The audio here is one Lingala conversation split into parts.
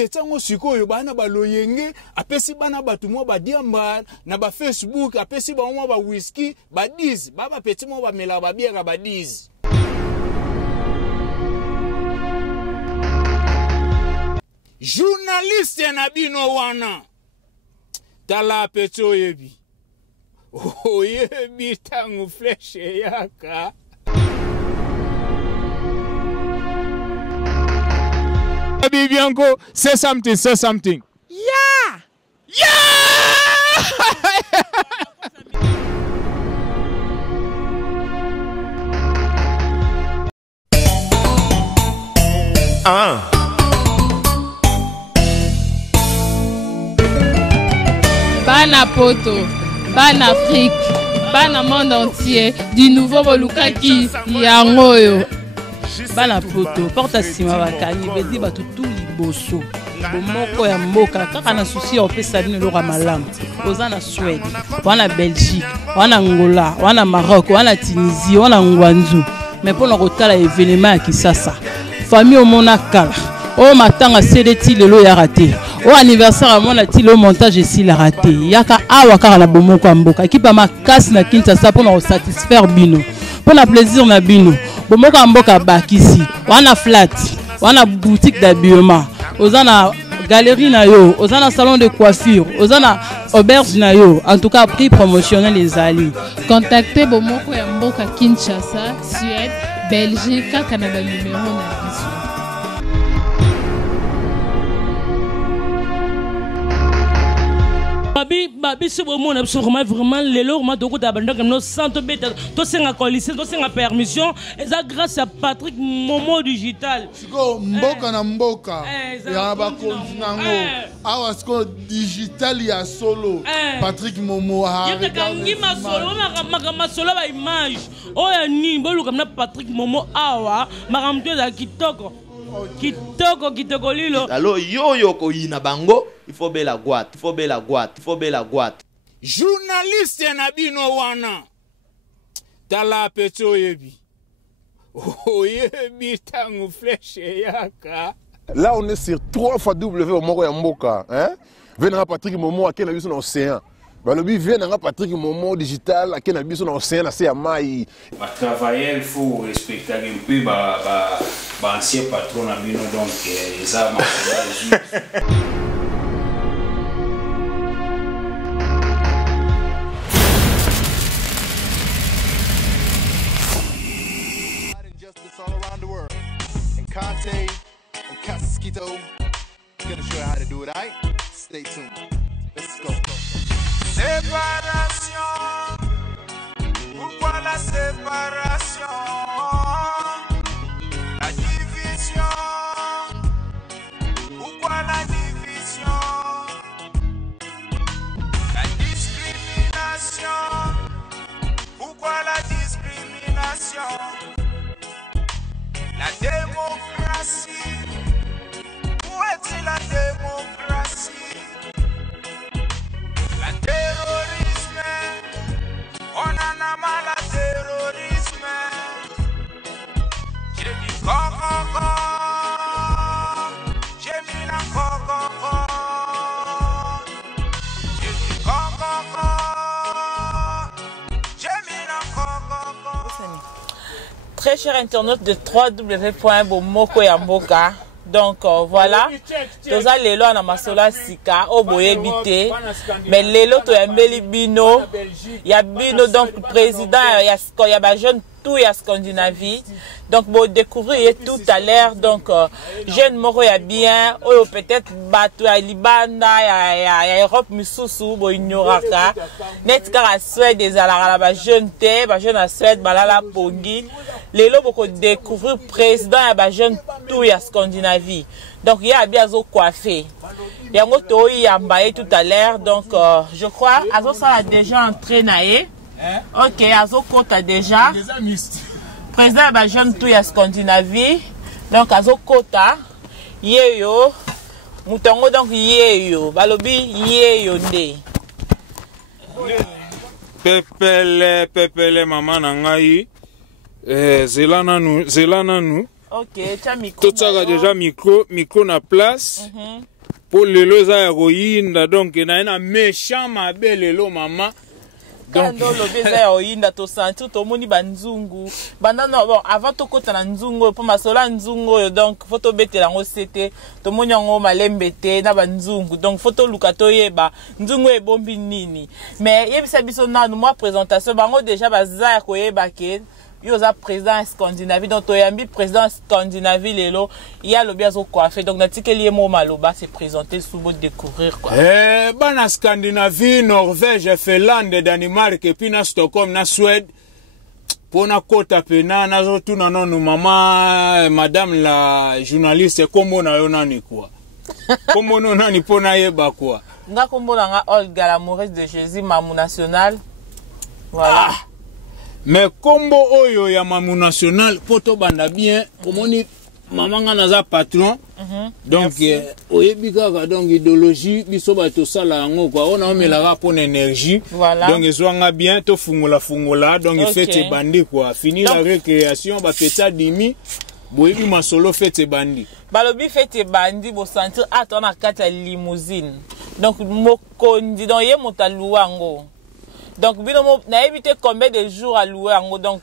petango sikoyo bana baloyenge apesi bana batu mo ba diamba na ba Facebook apesi ba mo ba whisky ba 10 baba peti mo ba mela ba biera ba 10. Journaliste na bino wana tala peto yebi oyebi tangu fleshe yaka. Bianco, say something, say something. Yeah! Yeah! Ban à Poto, ban Afrique, ban à monde entier, du nouveau Bolukaki, Yangoyo. Bana poto porta sima bakani bedi batu tout liboso bomoko ya mboka kaka na souci opesa bino loka malamu ozana Suède wana Belgique wana Angola wana Maroc wana Tunisie wana Ngwanzu mais pour kotala événement ya Kisasa famille omona kala o matanga CDT lelo ya raté o anniversaire amona ti le montage ici la raté yaka awa kaka na bomoko ya mboka ekipa makasi na Kinshasa pour satisfaire bino pour na plaisir na bino bomoko mboka bakisi wana flat wana boutique d'habillement ozana galerie na yo ozana salon de coiffure ozana auberge na yo en tout cas prix promotionnel les ali contactez bomoko ya mboka Kinshasa Suède Belgique Canada numéro na biso. Babi c'est vraiment les lots de nos centres bêta to senga coalition to senga permission et ça grâce à Patrick Momo digital mboka na mboka ya ba kontinango awa sko digital ya solo Patrick Momo ha kangi masolo masolo ba image oya ni boluka na Patrick Momo awa makamto za kitoko kitoko lilo alors yo ko ina bango il faut bela guate, il faut bela guate, il faut bela guate. Journaliste na bino wana tala peto yebi oyebi tangu fleshe yaka. Là on est sur 3 fois W au Moko ya Mboka, hein? Venera Patrick Momo à Kena biso na océan. Balobi venera Patrick Momo digital à Kena biso na océan na c'est mai. Ba travailler il faut respecter un peu ba ancien patron na bino donc ça ma. Conte and Casquito gonna show you how to do it, alright? Stay tuned. Let's go. Séparation. Pourquoi la séparation? La division. Pourquoi la division? La discrimination. Pourquoi la discrimination? La démocratie, où est-il la démocratie? La terrorisme, on en a mal à terrorisme. J'ai dit coco, j'ai mis la coco. J'ai dit coco, j'ai mis la coco. Très cher internaute de www.bomoko-ya-mboka. Donc voilà, tous les lois na masola sika oboye bité, mais les lots to yambeli bino, ya bino donc président ya ba jeune tout ya Scandinavie. Donc bon découvrir tout à l'heure donc jeune moko ya bien, ou peut-être bato ya Libanda ya Europe misusu bo ignoraka. Net kara Suède des ala ba jeune te, ba jeune à Suède balala pongi. Les lots beaucoup découvrir président ya ba jeune tout ya Scandinavie. Donc il y a bien zo coiffé. Il y a moto yambaye tout à l'heure donc je crois azo ça a déjà entré naé. OK, azo kota déjà. Président ba jeune tout ya Scandinavie. Donc azo kota yeyo mutongo donc yeyo balobi yeyo nde. Pepele maman na ngai zelana nu Ok, tu as micro. Tout ça déjà micro na place. Pour lelo za héroïne donc na na méchant ma belle lelo maman. Donc le beza héroïne to sentir to moni banzungu. Banda no bon avant to kota na nzungu pour masola nzungu donc photo betela ngo c'était to moni ngo malembete na banzungu donc photo lukato yeba nzungu e bombi nini. Mais yebisa biso na moi présentation bango déjà baza ko yeba ke yo za président Scandinavie donc toyambi président Scandinavie lelo il y a le bien zo coiffé donc natikeli mo maloba se présenter sous beau découvrir quoi. Bana Scandinavie, Norvège, Finlande, Danemark et puis na Stockholm na Suède pour na kota pena na zo tuna non maman madame la journaliste kombo na yo nani quoi. Kombo no nani pona yeba quoi. Nga kombo na nga Olga l'amoureuse de Jésus Mamou national. Voilà. Ah. Mais combo oyo ya mamu national poto banda bien omoni maman nga naza patron donc oyebi kaka donc idéologie biso bato sala ngo quoi on a melaka pour énergie donc ezwanga bien to fungola donc fête bandi quoi fini la récréation ba peta dimi boyebi masolo fête bandi balobi fête bandi bo sentir atona kata limousine donc mokondi donc ye motaluango. Donc, na évité combien de jours à louer en donc.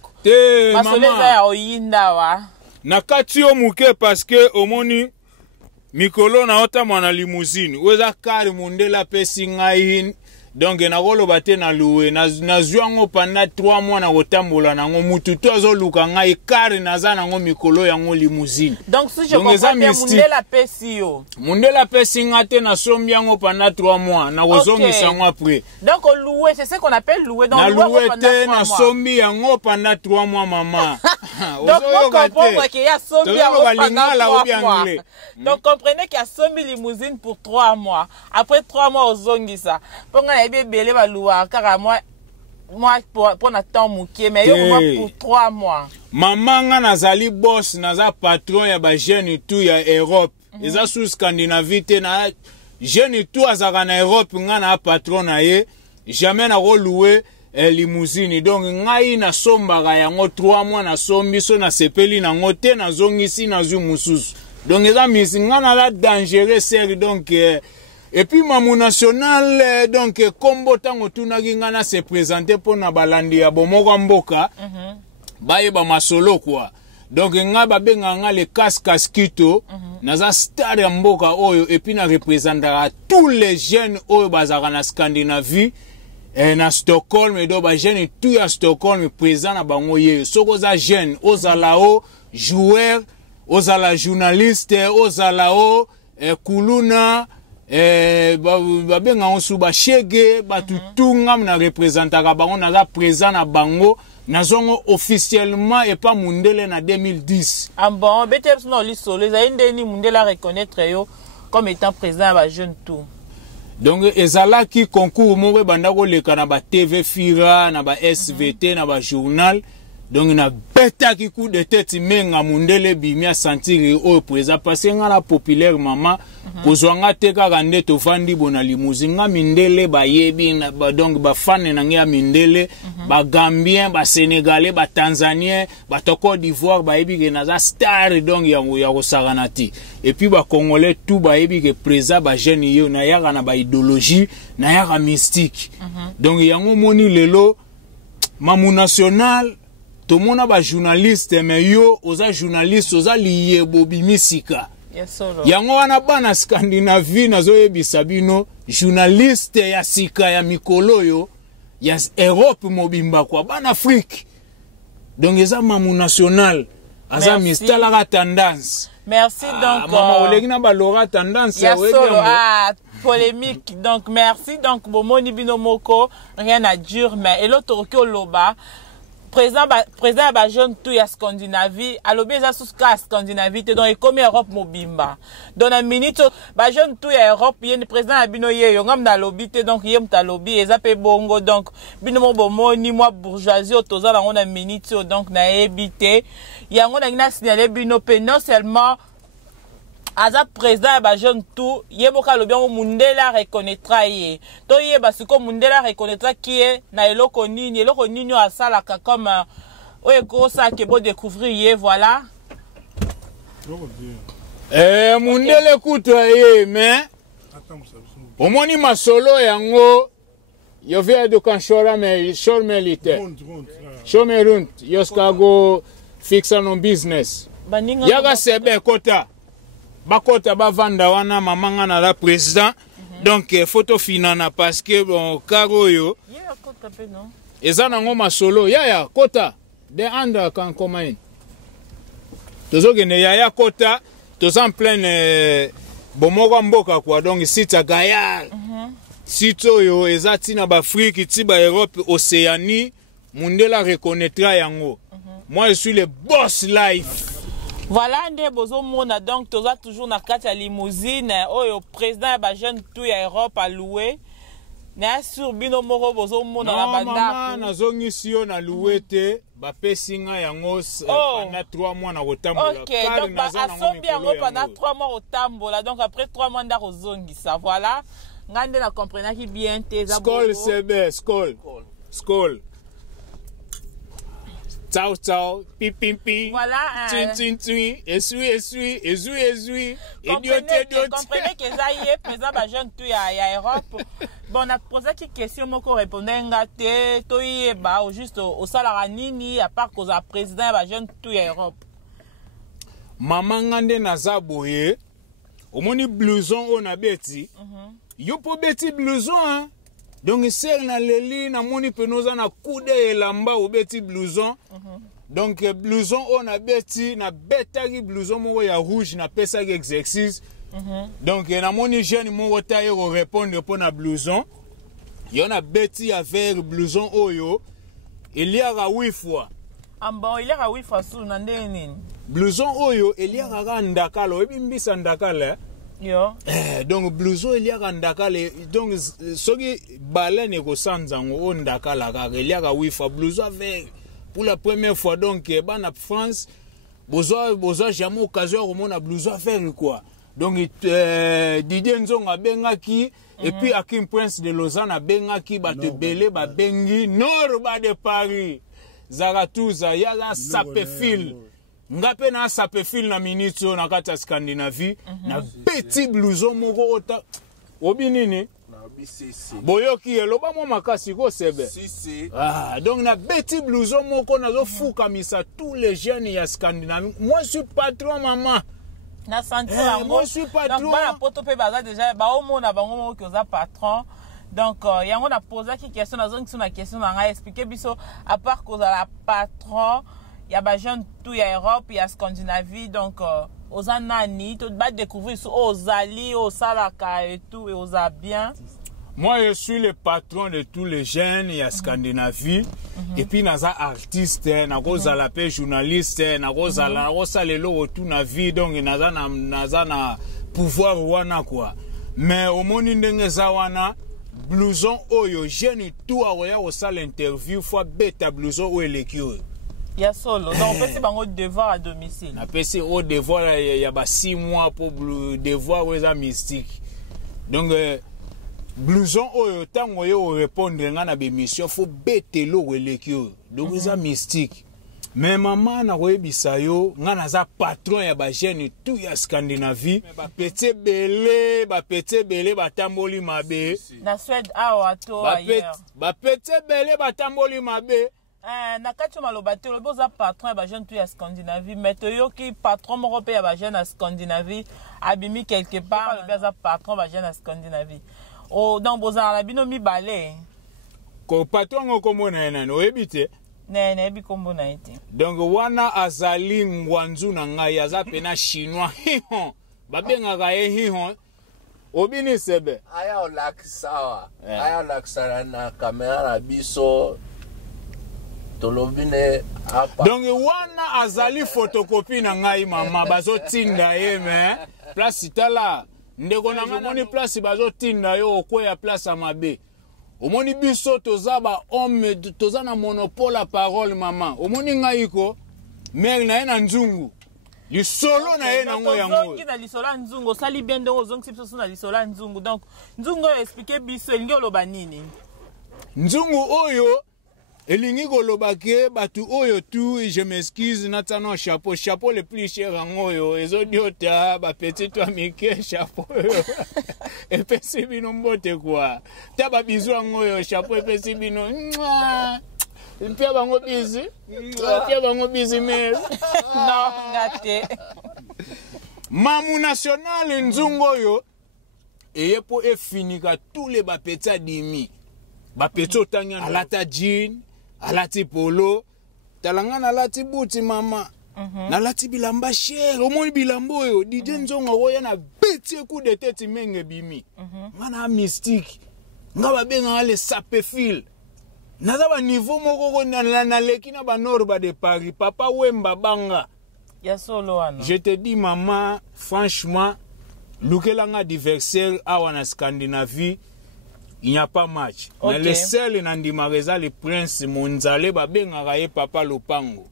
Na kati yo muke parce que omoni mikolo na ota mwana limousine. Weza kari mundela pesi ngai donc na rolo bate na louer na zwango pendant 3 mois na kotambola nango mutu to azo luka ngai kari naza nango mikolo yango limousine. Donc si je comprends bien mundela pesi yo. Mundela pesi ngate na sombi yango pendant 3 mois na kozongisa yango après. Donc louer c'est ce qu'on appelle louer donc louer te na sombi yango pendant 3 mois maman. Donc on comprend qu'il y a sombi yango pendant 3 mois. Donc comprenez qu'il y a sombi limousine pour 3 mois. Après 3 mois ozongisa. Bébé baloua car moi pour na temps mukie mais yo pour 3 mois. Maman nga nazali boss naza patron ya ba jeune tout ya Europe. Eza sous Scandinavie te na jeune tout azaka na Europe nga na patron na ye jamais na louer limousine donc ngai na sombaka yango 3 mois na sombi so na sepeli na ngote na zongisi na zu mususu. Donc eza misi nga na la dangereux série donc et puis mamu national donc kombo tango tunaki ngana se présenter pour na balandi ya bomoko mboka baye ba masolo quoi donc nga babenga nga le Kaskito naza star ya mboka oyo et puis na représentera tous les jeunes oyo bazaka na Scandinavie na Stockholm et do ba jeune tout ya Stockholm présent na bango ye soko za jeune ozalao joueur ozala journaliste ozalao kuluna babenga onsu ba shege batutunga na représentaka bango naza présent na bango nazongo officiellement et pas mundele na 2010. Ah bon, beteps no lisolo ezali mundela reconnaître yo comme étant président ba jeune tout. Donc ezalaki concours moko banda ko leka na ba TV Fira na ba SVT na ba journal. Donc na betaki coup de tête menga mundele bimia sentir au présent parce que nga la populaire maman kozwanga teka kande to fandi bona limousine nga mindele ba yebi na donc ba fan na nga mindele ba Gambien ba Sénégalais ba Tanzanien ba Côte d'Ivoire ba yebi ke naza star donc ya ko saranati et puis ba Congolais tout ba yebi ke présent ba jeune yo na yaka na ba idéologie na yaka mystique donc yango moni lelo mamu national tout le monde a journaliste mais yo oza journaliste oza lié bobimisika yango wana bana Scandinavie nazo yebisa bino journaliste ya sika ya mikolo yo ya Europe mobimba kwa bana Afrique donc eza mamu national aza mistala la tendance. Merci donc maman olegi na ba lora tendance ya polémique donc merci donc bomoni bino moko rien à dire mais et l'autre que loba président ba jeune tout ya Scandinavie alobi eza sous ka Scandinavie te donc comme Europe mobimba dans la minute ba jeune tout ya Europe yene président abino ye yo ngam na lobby te donc yem ta lobby eza pe bongo donc bino mo bomoni moi bourgeoisie otoza la ngona minute donc na ebité yango na ngina signaler bino pe non seulement aza président ba jeune tout yeboka lobi ngo mundela reconnaîtra ye to yeba siko mundela reconnaîtra qui est na eloko nini asala comme oye ko ça que bo découvrir ye voilà mundele kutwa ye mais omoni masolo yango yo via de kanshora me shormelite shomerunt yoskago fixa no business yaga sebe kota bakota bavanda wana mamanga na la président donc photo finana parce que bon karo yo eza nango masolo ya kota de anda kan komain tozogene ya kota toza en pleine bomoko mboka kwa donc site Gayal site oyo eza tina ba Afrique ti ba Europe Océanie mundela reconnaîtra yango moi je suis le boss life. Voilà nde bozo mona donc toza toujours na kati ya limousine oyo président ba jeune tout ya Europe a loué na sur bino moko bozo mona na banda mama nazongisi yo na loué te ba pesinga yango pendant 3 mois na kotambola. OK donc ba asombi yango pendant 3 mois kotambola donc après 3 mois nda kozongisa voilà ngande na comprendre ki bien te za skol sebe skol ciao ciao pi voilà tin esui comprenez que ça y est présent ba jeune tout ya Europe bon na posé qui question moko répondre ngate to yeba au juste au sala nini à part cause président ba jeune tout ya Europe mama ngande naza boye omoni blouson on a beti yo po beti blouson hein donc ser na leli na moni penoza na kude elamba obeti blouson donc blouson on a beti na betaki blouson moko ya rouge na pesa exercice donc na moni jeune moko taye ko répondre pour na blouson yo na beti ya vert blouson oyo il y a 8 fois bon il y a 8 fois sous na ndeni blouson oyo il y a ndakala ebimbisa ndakala yo donc blouson il y a ndakala donc soki baleine ko sanzango on ndakala ka il y a 8 fois blouson vert pour la première fois donc bana France bozo jamais occasion de mona blouson vert quoi donc Didier Nzonga bengaki et puis Hakim Prince de Lausanne a bengaki bate belé ba bengi nord ba de Paris Zaratuza ya sapefil ngape na sapefil na minito na kata Scandinavie na petit blouson moko ota obinini boyoki eloba mo makasi ko sebe donc na petit blouson moko nazo fuka misa tous les jeunes ya Scandinavie moi je suis patron maman na senti moi je suis patron donc bana poto pe baza déjà ba o mona bango mo ki oza patron donc yango na poser ki question na zone sur na question na nga expliquer biso à part cause la patron ya ba jeune tout ya Europe ya Scandinavie donc oza nani to ba découvrir so ozali o salaka et tout et oza bien. Moi, je suis le patron de tous les jeunes et à Scandinavie. Et puis, naza artiste, naza la paix journaliste, naza la lelo tout na vie, donc naza na pouvoir wana quoi. Mais au monde ndengeza wana, blouson oyo jeune tout aroya au salle interview fois beta blouson ou elekio. Ya solo. Donc on peut se bango devoir à domicile. Na pesi au devoir ya ba 6 mois pour devoir aux mystique. Donc blouson oyo tango yo répondre nga na bémission faut betelo welekio donc ça mystique mais maman na koyebisa yo nga naza patron ya ba jeune tout ya Scandinavie ba petit belé batamboli mabe na Suède awa to ailleurs ba petit belé batamboli mabe na kati maloba te lobo za patron ya ba jeune tout ya Scandinavie mais to yo ki patron moko pe ya ba jeune na Scandinavie abimi quelque part lobo za patron ba jeune na Scandinavie. Oh, donc bozala la bino mi balé. Ko patron ko mona nani oyebite? Ne bi kombo na ite. Donc wana azali ngwanzu na ngai aza pena chinois hihon. Babenga ga hihon. Obini sebe. Aya olaksawa. Aya olaksara na kamera na biso. Tolobine apa. Donc wana azali photocopie na ngai mama bazo tinda ye me. Place tala. Ndeko na moni place bazo tinda yo ko ya place amabe. Omoni biso toza ba homme toza na monopole la parole maman. Omoni ngaiko mère na ena nzungu. Lisolo na ena ngo yango. Zongi na lisolo nzungu sali bendo zongi biso na lisolo nzungu. Donc nzungu expliquer biso elingi oloba nini? Nzungu oyo elingi kolobake batu oyo tu, je m'excuse, natano chapeau le plus cher en oyo, ezodiota, ba petit toi mike, chapeau oyo, epesi bino mbote kwa, ta ba bizu en oyo, chapeau epesi bino, pia bango bizi mer. Non, ngate. Mamu national nzungo oyo, eye po efinika tous les ba petit dimi, ba petit otanya alata jean, alati polo, talangana alati buti mama, nalati bilamba cher, omoni bilambo yo, DJ Nzongo oya na beti coup de tête menge bimi. Ngana mystique, ngaba benga ale sapefil. Naza ba niveau moko na leki na ba norba de Paris, papa Wemba banga. Ya solo wana. Je te dis maman, franchement, lukelanga adversaire awa na Scandinavie. Il n'y a pas match. Okay. Mais le seul Nandimara le prince Monzale babengaka ye papa Lopango.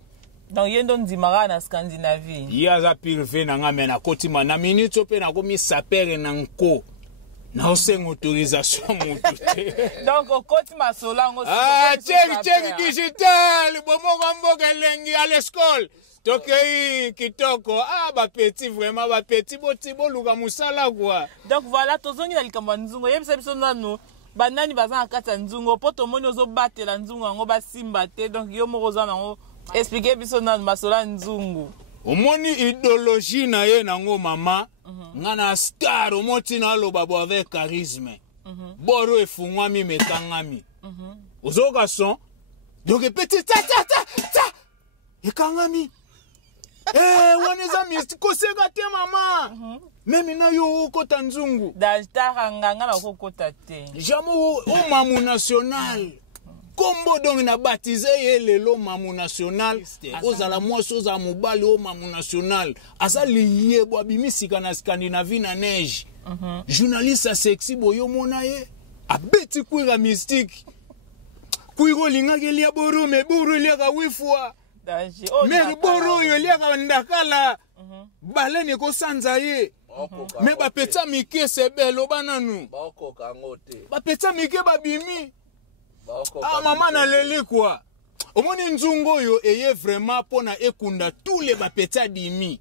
Donc yendo ndimara na Scandinavie. Yaza pirve na ngame na kotima na minute ope na komi sapere na nko. Na osenga autorisation mutute. Donc kotima solango. Ah, check digital. Bomo kamboka lengi à l'école. Tokei kitoko. Ah ba petit vraiment ba petit botibo luka musala quoi. Donc voilà tozongi na likambo nzungo yebisa biso nanu. Banani bazana kata nzungo poto moni ozo batela nzungo ngo basimba te donc yo moko za nango expliquer biso nanu masola nzungu omoni idéologie na ye nango mama ngana star omoti na loba bo avec charisme boro efungwami metangami ozoka son donc petit ta ekangami waneza mistiko seka te mama Memi na yo kota nzungu. Dajtara nganga na kota te. Jamu o mamu national. Kombo donc na baptisé ye lelo mamu national. Ozala mwaso za mobali o mamu national. Asa liye bo bimisika na Scandinavie na neige. Journaliste sexy boyo mona ye. Abeti kuira mystique. Kuiro linga kelia boro me boro lia ka wifwa. Me boro yo lia ka ndakala. Balene ko sanza ye. Me ba peta mike sebelo bananu. Ba peta mike babimi. Ah maman na leli quoi. Omoni nzungo yo eye vraiment pona ekunda tous les ba peta dimi.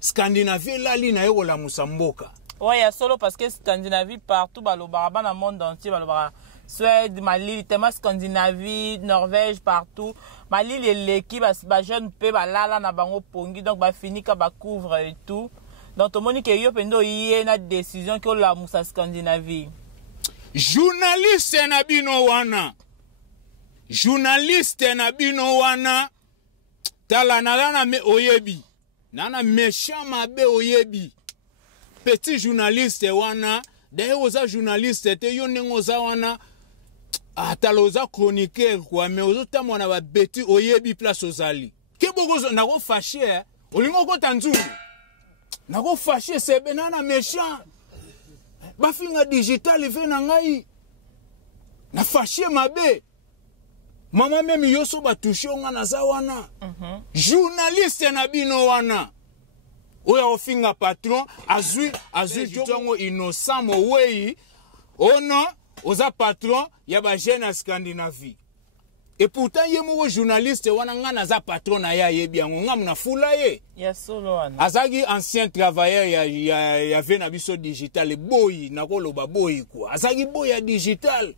Scandinavie lali na yo la musamboka. Ouais, ya solo parce que Scandinavie partout balobara dans le monde entier balobara. Suède, Mali, tellement Scandinavie, Norvège partout. Mali l'équipe ba jeune pe ba lala na bango pongi donc ba fini ka ba couvre et tout. Donc tout le monde qui yo pendo yé na décision que la musa Scandinavie. Journaliste na bino wana. Journaliste na bino wana. Tala na me oyebi. Nana méchant mabe oyebi. Petit journaliste wana. D'ailleurs oza journaliste te yo nengoza wana. Ataloza chroniqueur quoi mais ozota mwana ba beti oyebi place ozali. Ke bogozo na ko fâché olingo ko tanzungu. Na ko fâché sebe nana méchant. Ba finga digital ve na ngai. Na fâché mabe. Mama même yoso ba touché nga na za wana. Journaliste na bino wana. Oya ofinga patron azui tongo innocent mo wei. Ono oza patron ya ba jeune Scandinavie. Et pourtant yemo journaliste wana ngana za patron na ya yebi yango ngamu na fula ye. Ya solo wana. Azagi ancien travailleur ya vena biso digital boy na koloba boy quoi. Azagi boy ya digital.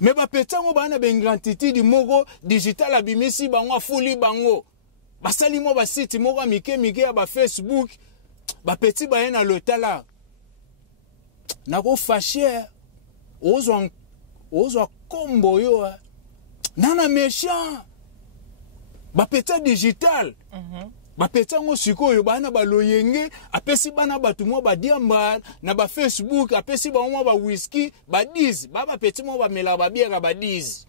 Mais ba petango bana ben granditude moko digital abimisi bango fuli bango. Basali mo ba site moko mike ya ba Facebook. Ba petit ba na lotala. Na ko fâché. Ozo kombo yo. Nana méchant. Ba peta digital. Ba peta ngo sikoyo bana ba loyenge, apesi bana batu mo ba diamba na ba Facebook, apesi ba mo ba whisky, ba diz, ba peti mo ba mela ba biera ba diz.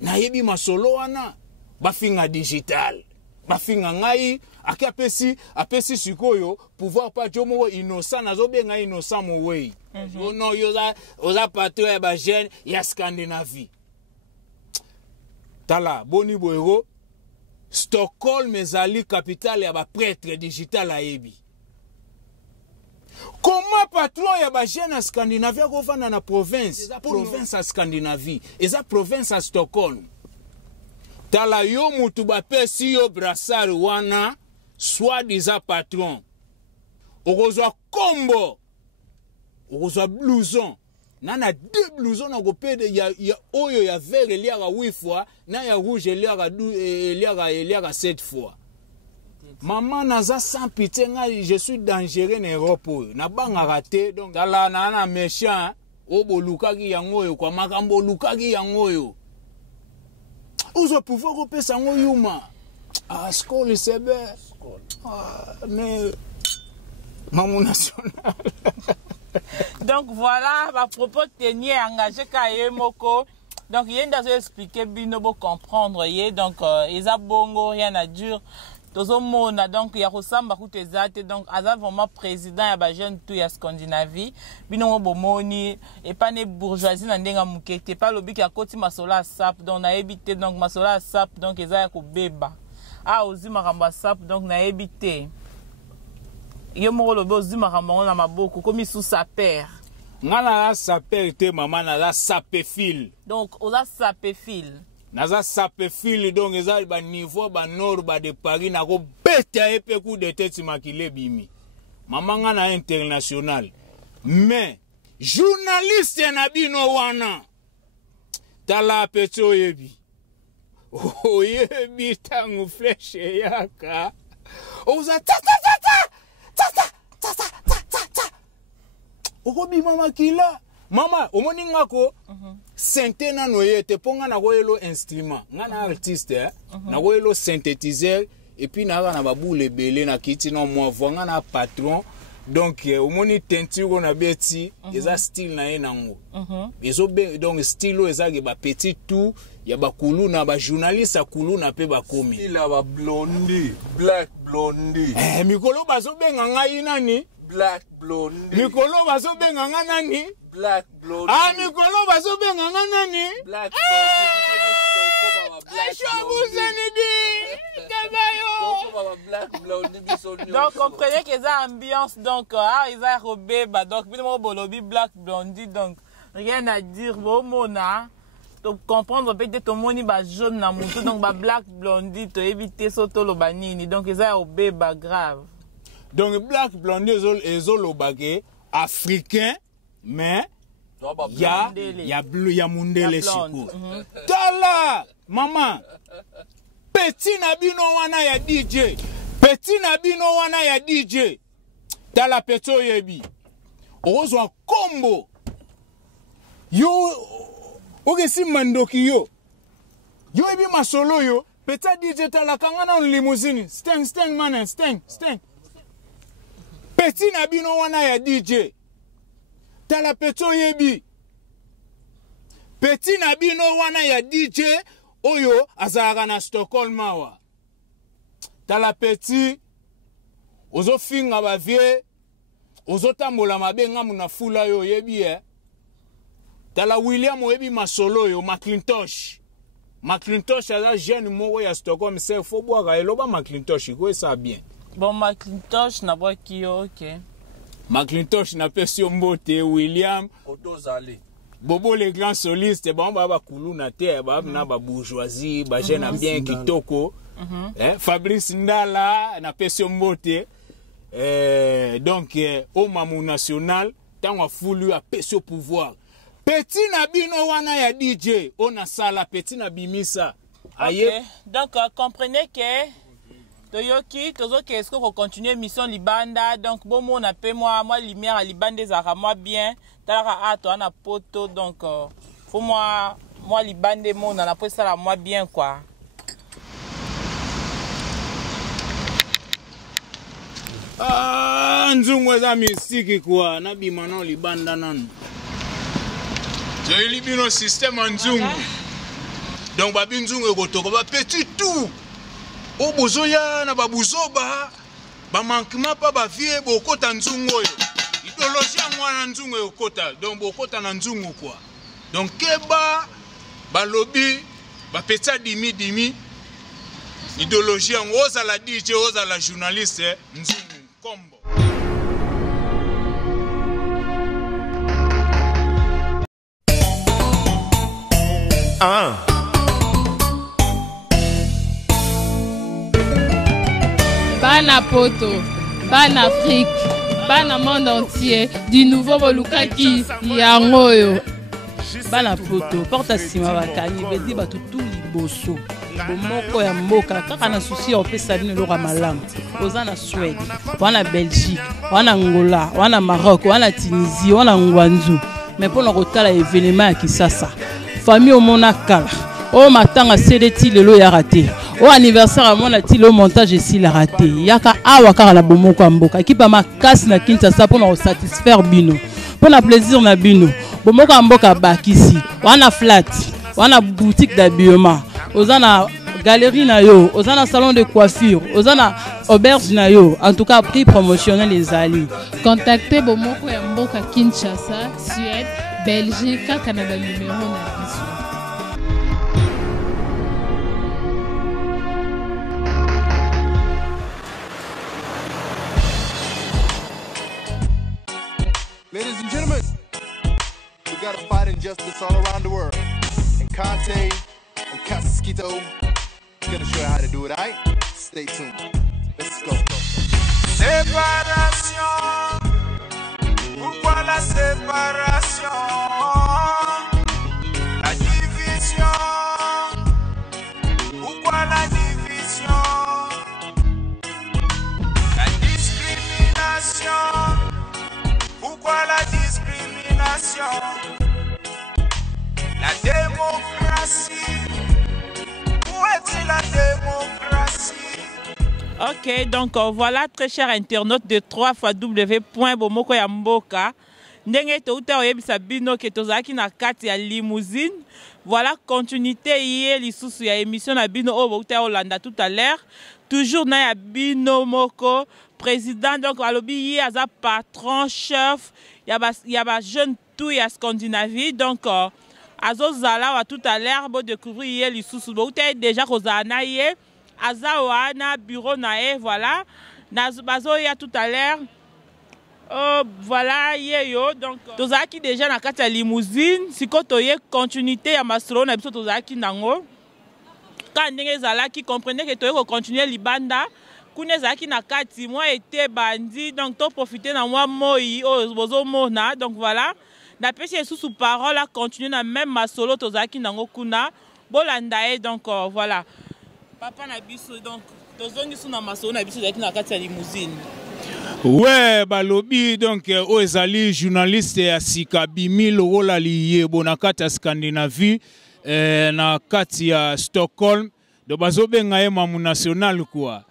Na yebi masolo wana, ba finga digital. Ba finga ngai, apesi sikoyo pouvoir pas jomo innocent nazo benga innocent mo wey. No oza patron ya ba jeune ya Scandinavie. Tala boni boero Stockholm ezali capitale ya ba prêtre digital ayebi. Comment patron ya ba jeune Scandinavie ko vanda na province? Eza province à Scandinavie, eza province à Stockholm. tala yo mutu bapesi yo brassard wana soi-disant patron okozwa kombo okozwa blouson nana 2 blousons na kopede ya oyo ya vert eliaka 8 fois na ya rouge eliaka 7 fois. Maman naza sans pitié nga je suis dangereux na Europe na banga raté donc tala na méchant o bolukaki yango yo kwa makambo lukaki yango yo uzo pouvoir kopesa ngo yuma skol sebe mais maman national. Donc voilà, ma propos tenir engagé Kaye Moko. Donc il y a une expliquer bino pour comprendre donc ils a bongo rien à dire. Tozo mona donc il y a ressemble à tes donc aza vraiment président ya ba jeune tout ya Scandinavie bino bomoni et pas ne bourgeoisie na ndenga mukete pas lobi ki akoti masola sap donc na éviter donc masola sap donc eza ya ko beba a ozi makamba sap donc na éviter yo moko lobi ozi makamba na maboko comme sous sa père ngana la saper te maman na la sapefil donc oza sapefil naza sapefil donc eza ba niveau ba nord ba de Paris na ko beta epe coup de tête makile bimi maman ngana international mais journaliste na bino wana tala peto yebi oyebi tangu flèche yaka oza ta okobi mama kila mama omoni ngako sente na noyete ponga na koyelo instrument ngana artiste na koyelo synthétiseur et puis na ba babule belé na kiti no mo vonga na patron donc omoni teinture na beti eza style na ye nango ezo be donc style eza ke ba petit tout ya ba kulu na ba journaliste akulu na pe ba komi il a ba blondie black blondie mikolo bazo benga ngai nani black blondie mikolo bazo benga nga nani black blondie mikolo bazo benga nga nani black blondie donc comprenez que ça ambiance donc ils a robé donc bino bolobi black blondie donc rien à dire bon mona to comprendre peut-être ton moni ba jaune na mutu donc ba black blondie to éviter soto lo banini donc ils a robé grave. Donc black blondie ezolo bagé africain mais ya bleu ya mundele siko. Tala maman petit na bino wana ya DJ. Petit na bino wana ya DJ. Tala peto yebi. Ozwa kombo. Yo ogesi mandoki yo. Yo ebi masolo yo. Peta DJ tala kangana limousine. Steng man steng. Petit na bino wana ya DJ. Tala peto yebi. Petit na bino wana ya DJ oyo azalaka na Stockholm awa. Tala petit ozo finga ba vie ozo tambola mabenga muna fula yo yebi Tala William oyebi masolo yo McClintosh. McClintosh aza jeune moko ya Stockholm c'est faut boire eloba McClintosh ko ça bien. Bon McClintosh na boa kio OK. McClintosh na pesio mbote William Otozali. Bobo les grands solistes bon ba kulu na terre ba na ba bourgeoisie ba jeune bien kitoko. Fabrice Ndala na pesio mbote donc au Mamou national tant a foulu a pesio pouvoir. Petit na bino wana ya DJ on a sala petit na bimisa. OK. Donc comprenez que Toyoki, Tozoki, est-ce qu'on continue mission Libanda? Donc, bon, on appelle moi lumière à Libanda, ça moi bien. Tara à toi, on a poto, donc, faut moi Libanda, on a appris ça moi bien, quoi. Nzungu za mystique, quoi. Nabi manon Libanda, nan. J'ai éliminé système en Nzungu. Donc, babi Nzungu, gotoko, ba petit tout. O bozoya na babuzoba ba manquement pa ba vie bokota nzungu oyo idéologie ngwana nzungu yokota donc bokota na nzungu quoi donc keba ba lobby ba peta dimi idéologie ngoza la DJ oza la journaliste nzungu kombo bana poto, bana Afrique, bana monde entier, du nouveau Bolukaki yangoyo. Bana poto, porta sima bakani, bedi batu tout liboso. Bomoko ya mboka, kaka na souci on peut saluer le ramalam. Ozana Suède, wana Belgique, wana Angola, wana Maroc, wana Tunisie, wana Ngwanzu. Mais pour le retard événement qui ça famille au monakala. Oh matanga CDT lelo ya raté. Au anniversaire à mon ati le montage ici la raté. Yaka awa kaka la bomoko ya mboka. Kipa makasi na Kinshasa pour nous satisfaire bino. Pour na plaisir na bino. Bomoko ya mboka bakisi. Wana flat, wana boutique d'habillement. Ozana galerie na yo, ozana salon de coiffure, ozana auberge na yo. En tout cas prix promotionnel les alliés. Contactez Bomoko ya mboka Kinshasa, Suède, Belgique, Canada numéro na biso. Ladies and gentlemen, we got a fight injustice all around the world. And Conte and Casquito gonna show you how to do it, alright? Stay tuned. Let's go. Séparation. Pourquoi la séparation? La division. Pourquoi la division? La discrimination. Pourquoi la discrimination? La démocratie. Où est-il la démocratie? Ok, donc voilà, très chers internautes de 3xw.bomokoyamboka. Ndenge touta oyebisa bino ke tozaki na kati ya limousine. Voilà, continuité hier lisusu ya émission na bino o bouta Olanda tout à l'heure. Toujours na ya bino moko président donc alobi hier aza patron chef ya ba jeune tout ya Scandinavie donc azozala wa tout à l'heure bo découvrir hier lisusu bouta déjà kozana hier aza wana bureau na e voilà bazo ya tout à l'heure. Voilà, yo donc tozaki déjà na kati ya limousine siko toye continuité ya masolo na biso tozaki nango ka ndenge ezalaki comprenez que toye ko continuer libanda kuna ezalaki na kati moi été bandi donc to profiter na moi moi bozo mona donc voilà na pesi sous parole à continuer na même masolo tozaki nango kuna bolanda e donc voilà papa na biso donc tozongi sous na masolo na biso ezalaki na kati ya limousine. Ouais, balobi donc ezali journaliste ya sika bimil rola liye bonakati ya Scandinavie na kati ya Stockholm donc bazobenga ye mamu national quoi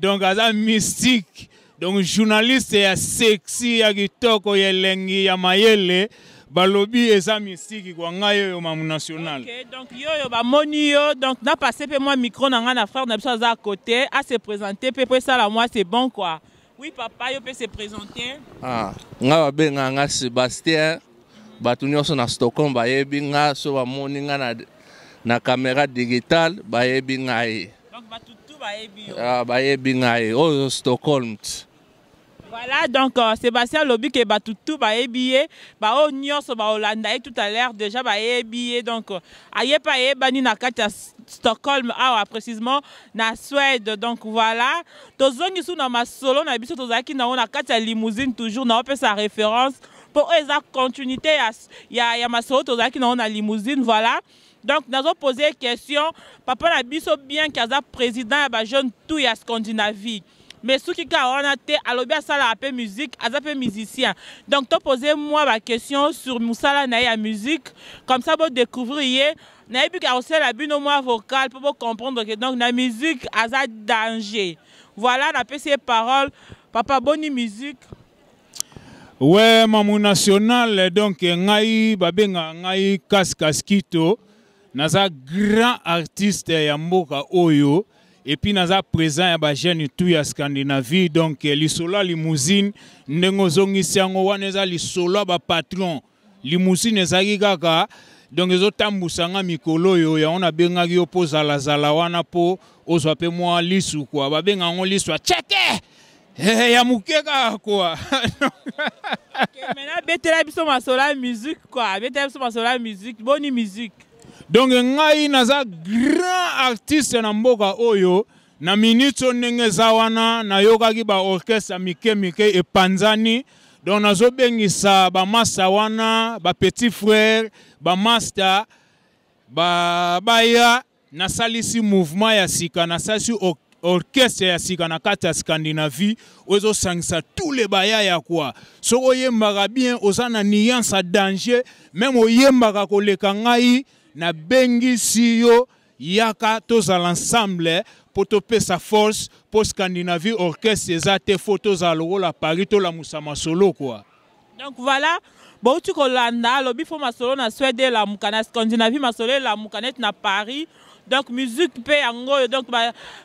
donc aza mystique donc journaliste ya sexy ya kitoko ya lengi ya mayele balobi eza mystique kwa ngayo yo mamu national. OK donc yo ba moni yo donc na passer pe moi micro na nga na frère na biso aza à côté à se présenter pe ça la moi c'est bon quoi. Oui, papa, il peut se présenter. Ah, nga benga nga Sébastien. Batu nyonso na Stockholm bayebi nga so ba moni nga na caméra digitale bayebi nga e. Donc batu tout bayebi yo. Ah, bayebi nga e au Stockholm. Voilà, donc Sébastien lobi ke batu tout bayebi e, ba o nyonso ba Hollanda tout à l'heure déjà bayebi e donc aye pa e bani na kati Stockholm ah précisément na Suède donc voilà tozongi sou na masolo na biso tozaki na ona kati ya limousine toujours na opé sa référence pour eza continuité ya masolo tozaki na ona limousine voilà donc nazo poser question papa na biso bien kaza président ya ba jeune tout ya Scandinavie mais ceux qui ont été alobi asala un peu musique aza peu musicien donc to poser moi la question sur musala na ya musique comme ça pour découvrir na ebi ka aussi la bino moi vocal pour comprendre que donc la musique aza danger voilà na PC parole papa boni musique. Ouais mamu national donc ngai babenga ngai Casquito naza grand artiste ya mboka oyo. Et puis naza présent ya ba jeune tout ya Scandinavie donc lisolo limousine ndengo zongisi yango wana eza lisolo ba patron limousine ezaki kaka donc ezotambusanga mikolo yo ya ona bengaki yo po zala wana po ozwa pe mwa lisu quoi babenga ngo lisu cheke ya mukeka quoi. OK maintenant betela biso masola musique quoi betela biso masola musique boni musique. Donc ngai naza grand artiste na mboka oyo na minute ndenge eza wana nayokaki ba orchestre mike mike epanzani donc nazobengisa bamasta wana bapetit frère bamasta baya nasalisi mouvement ya sika nasalisi orchestre ya sika na kati ya Scandinavie ozosangisa tous les bayaya quoi soko oyembaka bien oza na nuance à danger même oyembaka koleka ngai na bengisi yo yaka tozala ensemble pour topesa force pour Scandinavie orchestre ezate photos à la Paris to la musama solo quoi. Donc voilà, bon tu kolanda lobi fo masolo na Suède la mukana Scandinavie masolo la mukanet na Paris. Donc musique pe yango donc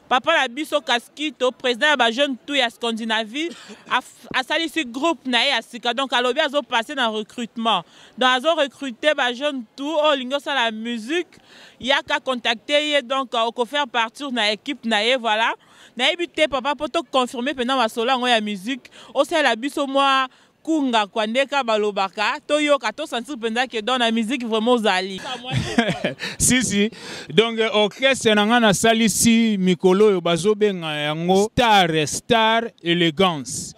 papa la biso Kaskito président ba jeune tout ya Scandinavie a sali ci groupe na ya sika donc alobi azo passer dans recrutement donc azo recruter ba jeune tout o lingo sa la musique ya ka contacter donc au faire partir na équipe na ye voilà na ebité papa poto confirmer pendant ma solo ngo ya musique o sala la biso moi kunga kwandeka balobaka toyoka to sentir penza que dans la musique vraiment zali si donc orchestre nanga na salisi mikolo yo bazobenga yango star élégance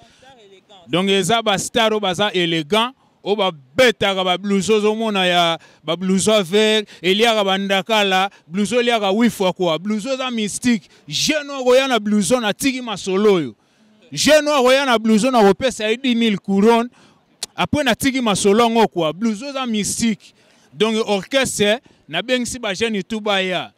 donc eza ba star o baza élégant o ba betaka ba blouson zo mona ya ba blouson vert eliaka bandakala blouson eliaka wifwa quoi blouson za mystique jeune roya na blouson na tiki masolo yo jeune roya na blouson na repesa 10 000 couronnes après na tiki masolo quoi blouson za mystique donc orchestre na bengisi ba jeune tout baya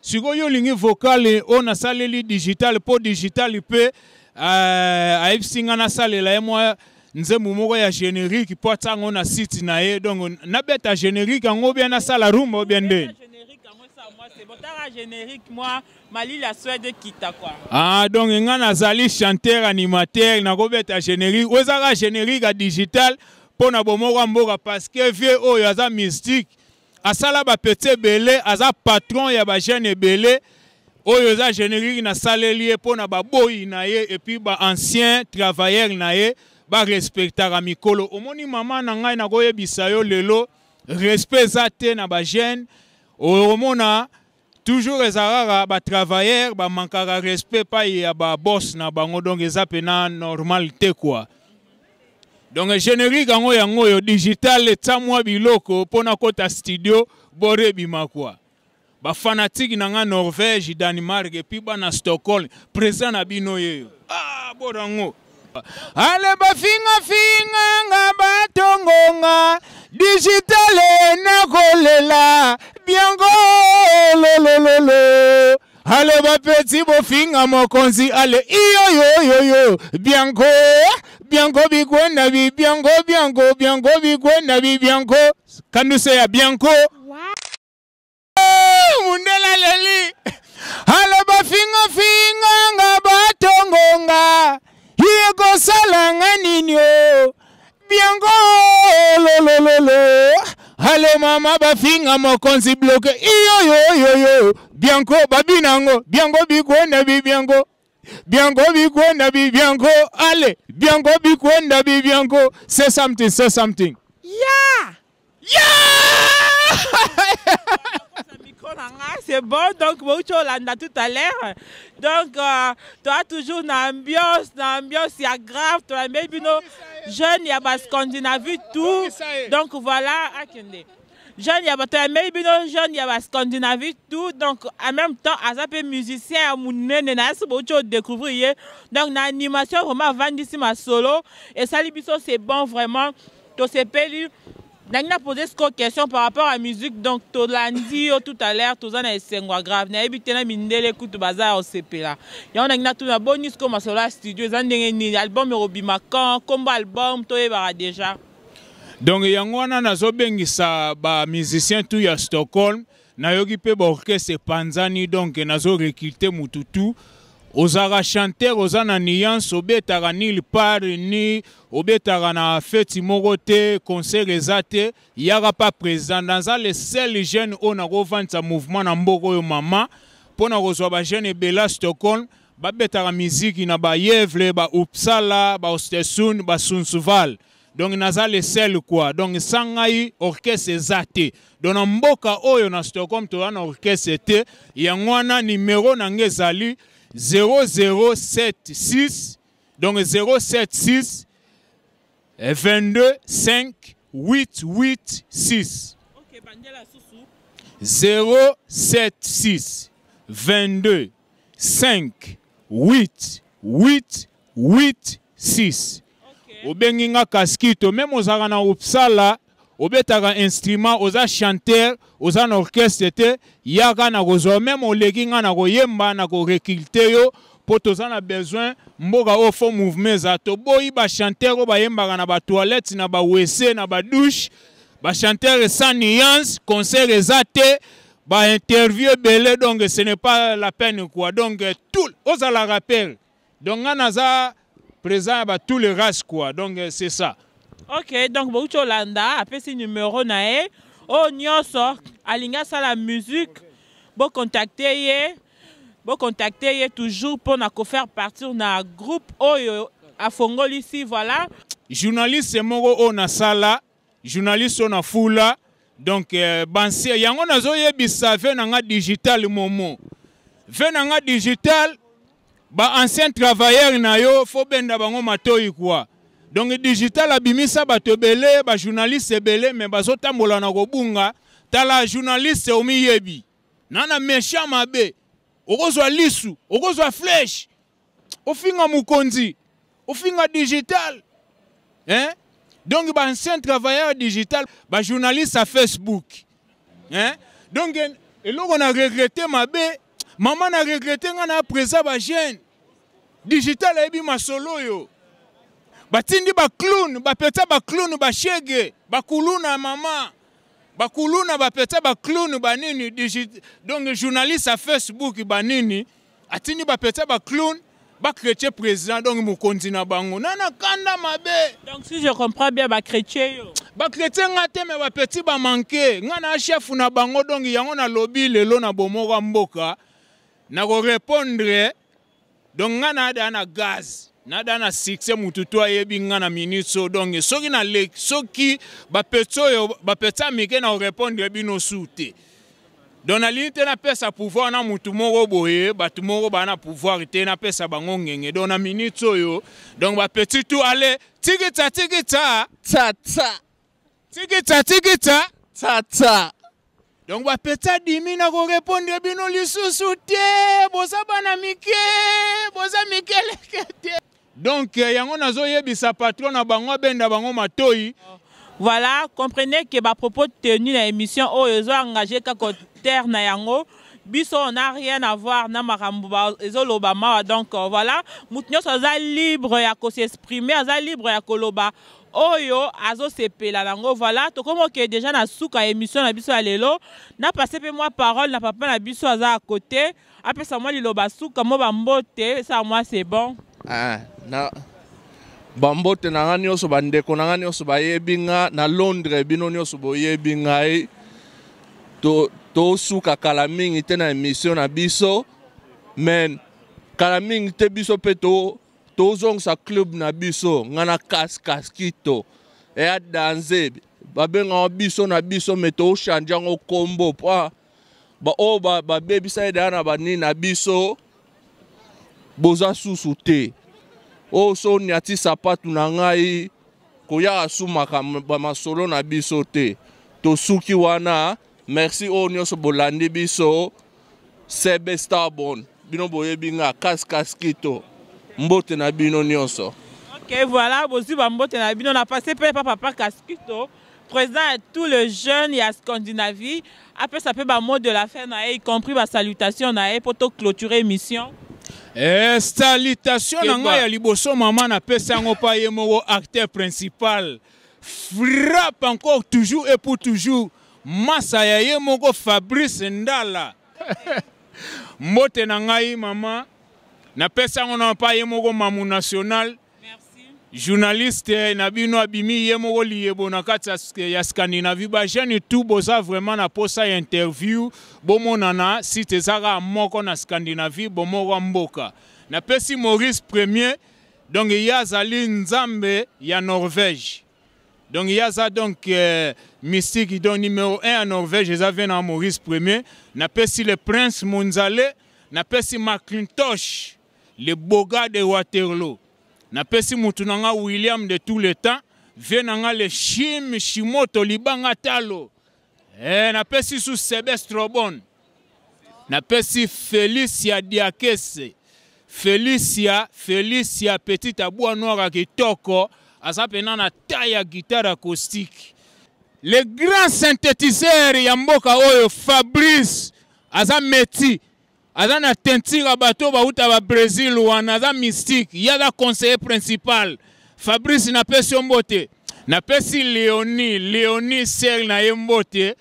siko yo lingi vocal on a saleli digital po digital pe a ipsinga na salela moi nze mumoko ya générique po tango na site na ye donc na beta générique ngo bien na sala rumba ou bien ndeni générique moi Mali la Suède kita quoi. Ah donc nga nazali chanteur animateur na ko beta générique ozaka générique à digital pona bomoko mboka parce que vieux oyo aza mystique asala ba petit belé aza patron ya ba jeune belé oyo za générique na saleli pona ba boyi na ye et puis ba ancien travailleur na ye ba respectaka mikolo omoni mama na ngai na koyebisa yo lelo respect zate na ba jeune omona toujours ezarara ba travailleur ba mankaka respect pa ya ba boss na bango donc eza pena normalité quoi. Donc générique yango yo digital etamwa biloko pona kota studio bore bima quoi. Ba fanatique nanga Norvège, Danemark et puis na Stockholm présent na bino yeyo. Ah borango. Ale ba finga nga batongonga digital na kolela biango lo. Ale ba petit bo finga mokonzi ale iyo biango bikwenda bi biango bikwenda bi biango can you say biango mundela leli ale ba finga nga batongonga hiego salanga ninyo biango lo ale mama ba finga mokonzi bloke iyo biango babinango biango bikwenda bi biango bikwenda bi biango ale biango bikwenda bi biango say something yeah c'est bon donc Moucho l'a tout à l'heure donc toi toujours une ambiance ya grave toi même jeune ya bas Scandinavie tout donc voilà akende jeune ya bato maybe jeune ya bas Scandinavie tout donc en même temps azapé musicien munene na so Moucho découvrir donc na animation vraiment vandisi ma solo et ça libiso c'est bon vraiment to se peli. On a posé cette question par rapport à la musique, donc tu l'as dit tout à l'heure, tu as dit grave, tu as dit que tu bazar au CP là. Et on a tout un bonus comme sur la studio, tu as dit album Robimakan, comme album, tu as déjà. Donc il y a un ba musicien tout à Stockholm, na yogi pe ba orchestre Panzani donc nazo recruter mututu. Ozara chanteur ozana nuance obetaka ni par ni obetaka na fête morote concert ezate yaka pas présent dans les seuls jeunes on a revendre mouvement na mboko yo mama pona kozwa ba jeune bela Stockholm ba betaka musique na ba Yevle ba Uppsala ba Östersund ba Sundsvall donc naza les seuls quoi donc sangai orchestre ezate donc na mboka oyo na Stockholm to na orchestre te yangwana numéro na ngezali 0076 donc 076 22 5 886 076 22 5 886 obengi nga Kaskito même ozaka na Uppsala obetaka instrument oza chanteur oza na orchestre te yaka na kozwa même oleki nga na koyemba na korekilte yo po toza na besoin mboka o fo mouvement za to boyi ba chanteur o bayembaka na ba toilette na ba WC na ba douche ba chanteur sans nuance concert ezate ba interview belé donc ce n'est pas la peine quoi donc tout oza la rappel donc nga naza présent ba tous les races quoi donc c'est ça. Ok, donc Boucho Landa a fait ce numéro nae. Oh nyonso alinga sa la musique. Bon contacter toujours pour na faire partir na groupe Oyo à Fongoli ici voilà. Journaliste moko o na sala, journaliste o na fula. Donc bansi yango nazo yebisa ve na nga digital momo. Ve na nga digital ba ancien travailleur na yo fo benda bango matoi quoi. Donc digital abimisa bato belé ba journaliste belé mais bazo tambola na kobunga tala journaliste omiyebi nana méchant mabe okozwa lisu okozwa flèche ofinga mukonzi ofinga digital hein donc ba ancien travailleur digital ba journaliste à Facebook hein donc eloko na regretter mabe maman na regretter nga na présent ba jeune digital ebi masolo yo batindi ba clown ba peta ba clown ba shege ba kuluna mama ba kuluna ba peta ba clown ba nini donc journaliste à Facebook ba nini atindi ba peta ba clown ba chrétien président donc mukonzi na bango nana kanda mabe donc si je comprends bien ba chrétien yo ba chrétien ngate me ba petit ba manqué ngana chef na bango donc yango na lobby lelo na bomoko mboka na ko répondre donc ngana da na gaz nada na succès mututu ayebi nga na minute donc soki na lek soki ba petso yo ba petsa mike na répondre bino soute donc na limite na pesa pouvoir na mutu moko boye batu moko ba na pouvoir te na pesa bango ngenge donc na minute yo donc ba petit tout aller tikita ta ta tikita ta ta donc ba peta dimi na ko répondre bino lisusu te boza bana mike boza mikele kete. Donc, yango nazo yebisa patron na bango benda bango matoi. Voilà, comprenez que à propos de tenue la émission oh ils ont engagé terre na yango. Biso on n'a rien à voir na makambo ezolobama donc voilà, mutnyo soza libre ya ko s'exprimer, aza libre ya koloba. Oyo azo sepela nango voilà, to comme que déjà na suka émission na biso alelo, na passé pe moi parole na papa na biso aza à côté, après ça moi liloba suka mo bambote, ça moi c'est bon. Ah, na bambote na nga nyonso bandeko na nga nyonso bayebi nga na Londres bino nyonso boyebi ngai to suka kala mingi te na émission na biso men kala mingi te biso pe tozongisa club na biso nga na Kaskito eya danse babenga biso na biso me tochange yango kombo po babebisa eda na banini na biso boza susu te o so nyati sapatu na ngai koya asumaka masolo na biso te to suki wana merci o nyonso bolandi biso Sebe Starbone bino boyebi nga Kaskito mbote na bino nyonso. Ok voilà bozi ba mbote na bino na passé pe papa Kaskito président à tous les jeunes et à Scandinavie après ça peut ba mot de la fin na y compris ba salutation na pour clôturer émission. Salutation na nga ya liboso maman na pesa ngo pa ye moko acteur principal frappe encore toujours et pour toujours massa ya ye moko Fabrice Ndala mbote na ngai mama na pesa ngo na pa ye moko mamu national. Merci. Journaliste na bino abimi ye moko liyebo na kati ya Scandinavie ba jeune tout boza vraiment na posa interview bomonana site zaka moko na Scandinavie bomoko mboka na pesi Maurice Premier donc yazali nzambe ya Norvège donc yaza donc mystique donc numéro 1 en Norvège ça vient na Maurice Premier na pesi le prince Monzale napesi Macintosh le beau gars de Waterloo, napesi mutunanga William de tout le temps, venanga le Shimoto libanga talo, napesi sous Sebestrobon, napesi Felicia Diakese, Felicia petite aboua noire kitoko, asa pena na taille guitare acoustique. Le grand synthétiseur yamboka oyo Fabrice aza meti, aza na tentira bato bauta ba Brésil wana aza mystique, yada conseiller principal. Fabrice napesi mbote, napesi Léonie ser na yembote.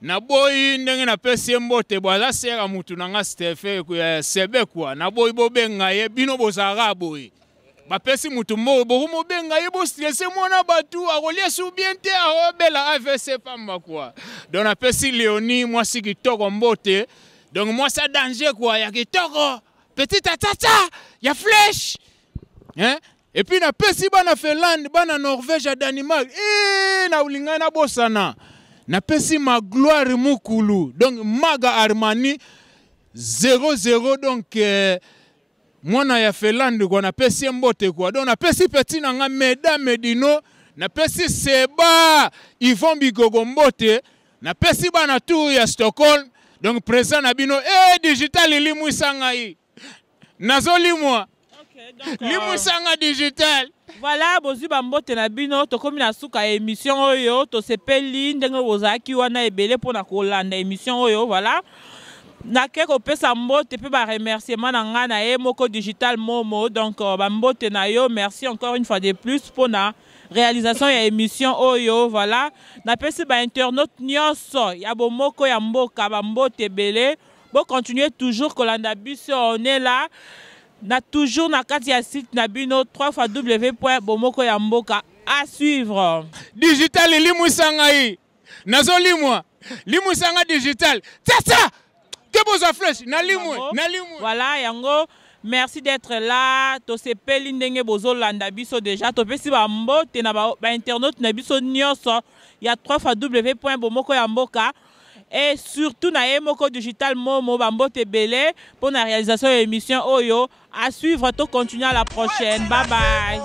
Na boyi ndenge napesi mbote bwaza sera mutu nanga Stefe sebe kwa na boyi bobenga ye bino bozara boyi bapesi mutu mo borumo benga ye bo stressé mona batu akolia sou bien te bela AVC pamba kwa donc napesi Léonie moi si kitoko mbote donc moi ça danger quoi ya kitoko petite tata ya flèche hein et puis napesi bana Finlande bana Norvège à Danemark na ulinga na bosana. Napesi ma gloire Mukulu, donc Maga Armani 00 donc mwana ya Finlande quoi napesi mbote quoi donc napesi petit nanga Meda Medino napesi Seba Yvon Bigogo mbote napesi bana tour ya Stockholm donc présent na bino digital limu sanga yi nazoli moi limu sanga digital. Voilà, bozu bambote na bino tokomi na suka émission oyo to sepeli ndenge bozaki wana ebele pona kolanda émission oyo voilà. Na keko pesa mbote pe ba remerciement na nga na moko digital momo donc bambote na yo merci encore une fois de plus pona réalisation ya émission oyo voilà. Na pesi ba internaute nyonso ya bomoko ya mboka bambote ebele bo continuer toujours kolanda biso on est là. Na toujours na kati ya site na bino www.bomokoyamboka à suivre. Digital limusanga yi. Nazo limwa. Limusanga digital. Tata. Que boza flèche na limwe, na limwe. Voilà yango. Merci d'être là. To sepeli ndenge bozo landa biso déjà. To pesi ba mbote na ba internaute na biso nyonso ya www.bomokoyamboka. Et surtout na moko digital momo bambote belé pour la réalisation de l'émission Oyo. À suivre, to continuer à la prochaine. Bye bye.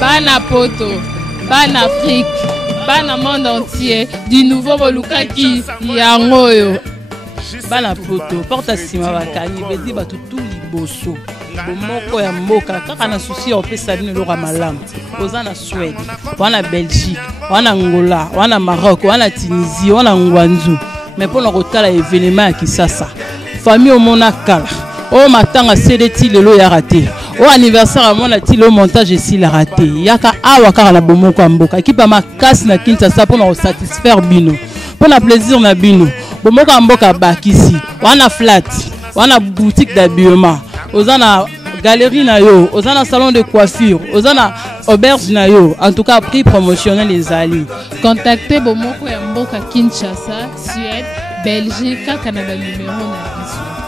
Bana poto, bana Afrique, bana monde entier, du nouveau Bolukaki, yangoyo. Bana poto, porte sima bakani, bedi batu tout liboso. Bomoko ya mboka, kaka na souci au pesa dine lora malam. Oza na Suède, wana Belgique, wana Angola, wana Maroc, wana Tunisie, wana Ngwanzu. Mais pour le kotala événement ya Kisasa, famille omona kala. Oh matanga CDT lelo ya raté. Oh anniversaire à mon ati le montage ici la raté. Yaka awa kaka na bomoko mboka. Ekipa makasi na Kinshasa pour nous satisfaire bino. Pour na plaisir na bino. Bomoko mboka bakisi. Wana flat. Wana boutique d'habillement. Ozana galerie na yo. Ozana salon de coiffure. Ozana auberge na yo. En tout cas prix promotionnel les alliés. Contactez bomoko ya mboka Kinshasa, Suède, Belgique, kaka na numéro na biso.